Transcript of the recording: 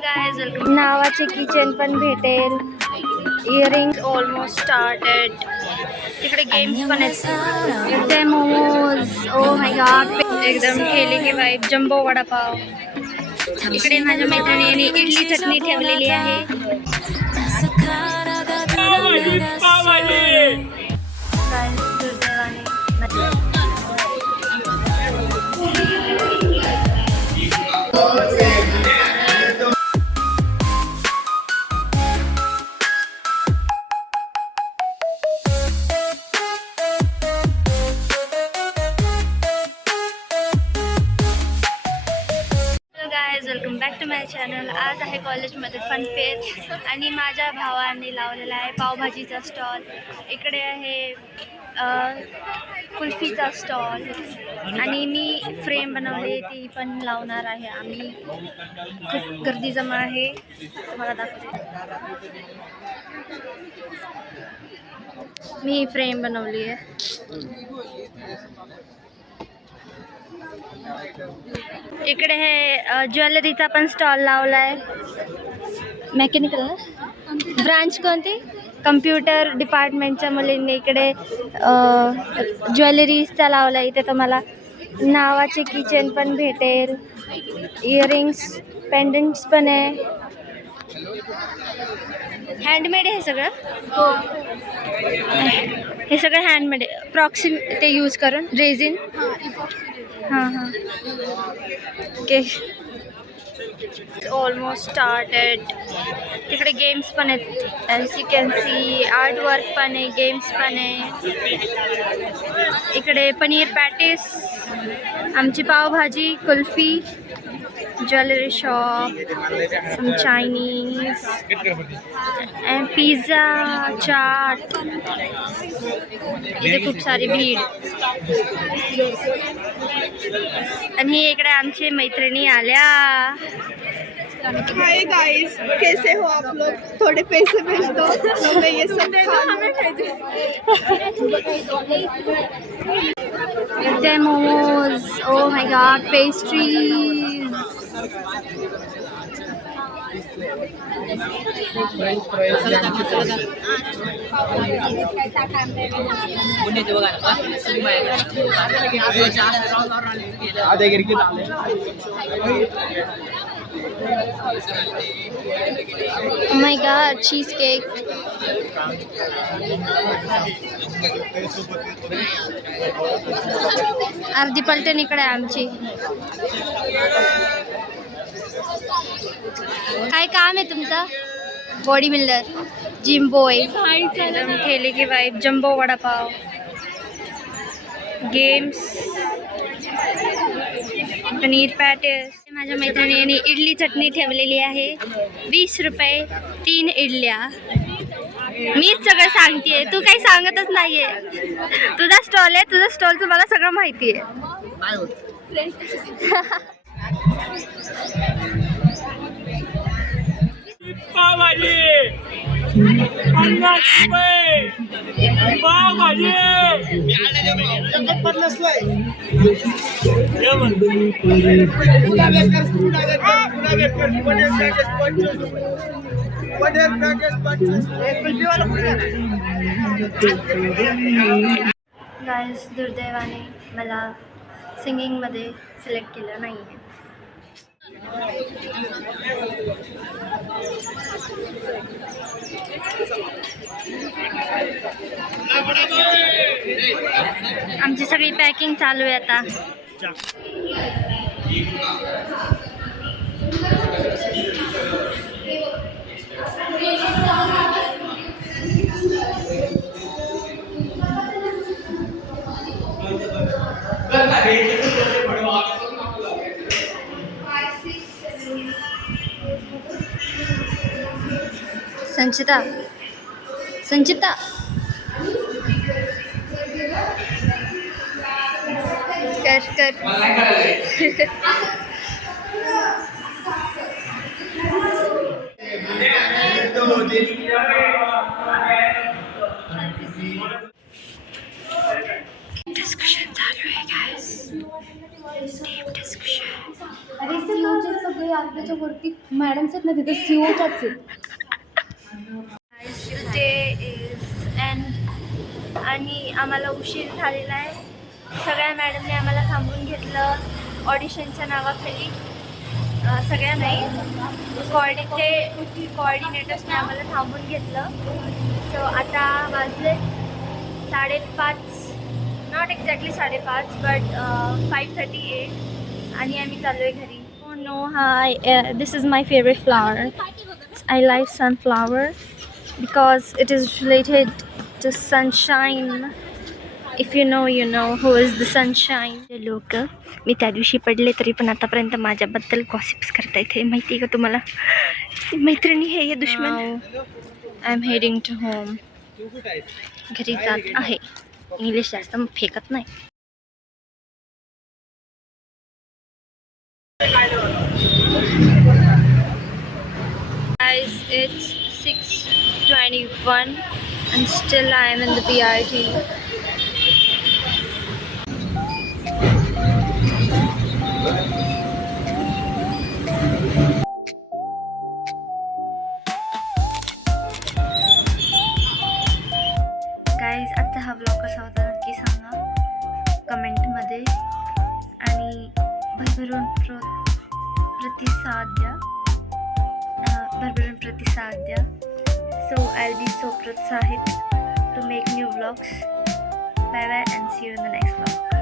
नावाचे किचन पण भेटेल. Earrings almost started. तिकडे गेम्स पण आहेत. इथे मोमोज. ओ माय गॉड, एकदम ठेले के वाईब. जम्बो वडापाव. इकडे माझ्या मैत्रिणीने इडली चटणी ठेवलेली आहे. Welcome back to my channel. आज आहे कॉलेजमध्ये फन फेअर आणि माझ्या भावाने लावलेला आहे पावभाजीचा स्टॉल. इकडे आहे कुल्फीचा स्टॉल आणि मी फ्रेम बनवली ती पण लावणार आहे. आम्ही खूप गर्दी जमा आहे, तुम्हाला दाखवते. मी फ्रेम बनवली आहे. इकडे हे ज्वेलरीचा पण स्टॉल लावला आहे. मेकॅनिकल ब्रांच कोणती? कम्प्युटर डिपार्टमेंटच्या मुलींनी इकडे ज्वेलरीजचा लावला आहे. इथे तुम्हाला नावाचे किचन पण भेटेल. इयरिंग्स, पेंडंट्स पण आहे. हँडमेड आहे हे सगळं. हे सगळं हँडमेड आहे. प्रॉक्सिम ते यूज करून रेझिन. हां ओके. Almost started. तिकडे गेम्स पण आहेत. As you can see art work पण आहे, गेम्स पण आहे. इकडे पनीर पॅटीस, आमची pav bhaji, kulfi, jewellery shop, some Chinese and pizza, chaat. इथे खूप सारी भीड. आणि इकडे आमची मैत्रिणी आल्या. हाय गाइस, कैसे हो आप लोग? थोड़े पैसे भेज दो तो मैं ये सब इथे momos. Oh my God, pastries. Oh my god, cheesecake. अर्धी पलटण इकडे आमची. काय काम आहे तुमचं? Body builder, gym boy. एकदम ठेले की vibe. Jumbo vada pav, games, paneer patties. माझ्या मैत्रिणीने इडली चटणी ठेवलेली आहे. 20 रुपये 3 इडल्या. मीच सगळं सांगतेय, तू काही सांगतच नाहीये. तुझा स्टॉल आहे, तुझा स्टॉलचं मला सगळं माहिती आहे. गाइस, दुर्दैवाने मला सिंगिंगमध्ये सिलेक्ट केलं नाही आहे. आमची सगळी पॅकिंग चालू आहे आता. संचिता, संचिता. कर कर. डिस्कशन चालू आहे गाइस. Deep discussion. अरे सीओचे सगळे आपल्याच्या वरती मॅडम्स आहेत ना तिथे सीओच्याच आहेत. डे इज एंड आणि आम्हाला उशीर झालेला आहे. सगळ्या मॅडमने आम्हाला थांबून घेतलं ऑडिशनच्या नावाखाली. सगळ्या नाही, कोऑर्डिनेटर्सने आम्हाला थांबून घेतलं. सो आता वाजले 5:30, नॉट एक्झॅक्टली 5:30 बट 5:38 आणि आम्ही चाललो आहे घरी. Oh no, hi, this is my favorite flower. I like sunflower because it is related to sunshine. If you know, you know who is the sunshine. लोक मी त्या दिवशी पडले तरी पण आतापर्यंत माझ्याबद्दल गॉसिप्स करतायत. हे माहिती आहे का तुम्हाला? मैत्रिणी हे ये दुश्मन. I am heading to home. घरी जात आहे. इंग्लिश जास्त फेकत नाही. Guys, it's 6:21 and still I am in the BRT. Guys, आजचा हा ब्लॉग कसा होता नक्की सांगा कमेंटमध्ये आणि भरभरून प्रतिसाद द्या. So I'll be so प्रोत्साहित to make new vlogs. Bye bye and see you in the next vlog.